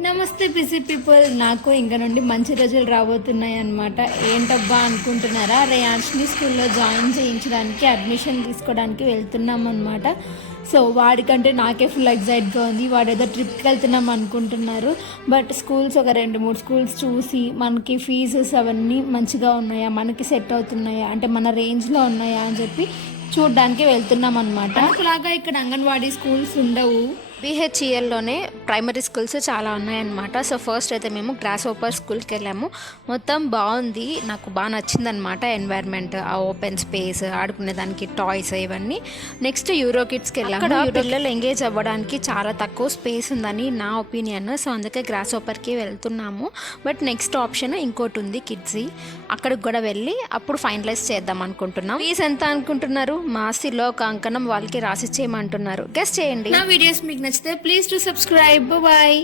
నమస్తే busy people. నాకు ఇంకా నుండి మంచి రోజులు రాబోతున్నాయి అనమాట. ఏంటబ్బా అనుకుంటున్నారా? రేయాన్స్ని స్కూల్లో జాయిన్ చేయించడానికి అడ్మిషన్ తీసుకోవడానికి వెళ్తున్నాం అనమాట. సో వాడికంటే నాకే ఫుల్ ఎగ్జైట్గా ఉంది. వాడు ఏదో ట్రిప్కి వెళ్తున్నాం అనుకుంటున్నారు. బట్ స్కూల్స్ ఒక 2-3 స్కూల్స్ చూసి మనకి ఫీజెస్ అవన్నీ మంచిగా ఉన్నాయా, మనకి సెట్ అవుతున్నాయా, అంటే మన రేంజ్లో ఉన్నాయా అని చెప్పి చూడడానికి వెళ్తున్నాం అనమాట. అలాగా ఇక్కడ అంగన్వాడీ స్కూల్స్ ఉండవు. బిహెచ్ఈఎల్లోనే ప్రైమరీ స్కూల్స్ చాలా ఉన్నాయన్నమాట. సో ఫస్ట్ అయితే మేము గ్రాస్ ఓపర్ స్కూల్కి వెళ్ళాము. మొత్తం బాగుంది, నాకు బాగా నచ్చిందనమాట. ఎన్వైర్న్మెంట్, ఆ ఓపెన్ స్పేస్, ఆడుకునేదానికి టాయ్స్ ఇవన్నీ. నెక్స్ట్ యూరో కిడ్స్కి వెళ్ళాము. అక్కడ పిల్లలు ఎంగేజ్ అవ్వడానికి చాలా తక్కువ స్పేస్ ఉందని నా ఒపీనియన్. సో అందుకే గ్రాస్ ఓపర్కి వెళ్తున్నాము. బట్ నెక్స్ట్ ఆప్షన్ ఇంకోటి ఉంది, కిడ్స్. అక్కడికి కూడా వెళ్ళి అప్పుడు ఫైనలైజ్ చేద్దాం అనుకుంటున్నాం. ఫీజ్ ఎంత అనుకుంటున్నారు? మాసిలో ఒక అంకణం వాళ్ళకి రాసిచ్చేయమంటున్నారు. గెస్ చేయండి. నా వీడియోస్ మీకు నచ్చితే ప్లీజ్ టు సబ్స్క్రైబ్. బాయ్.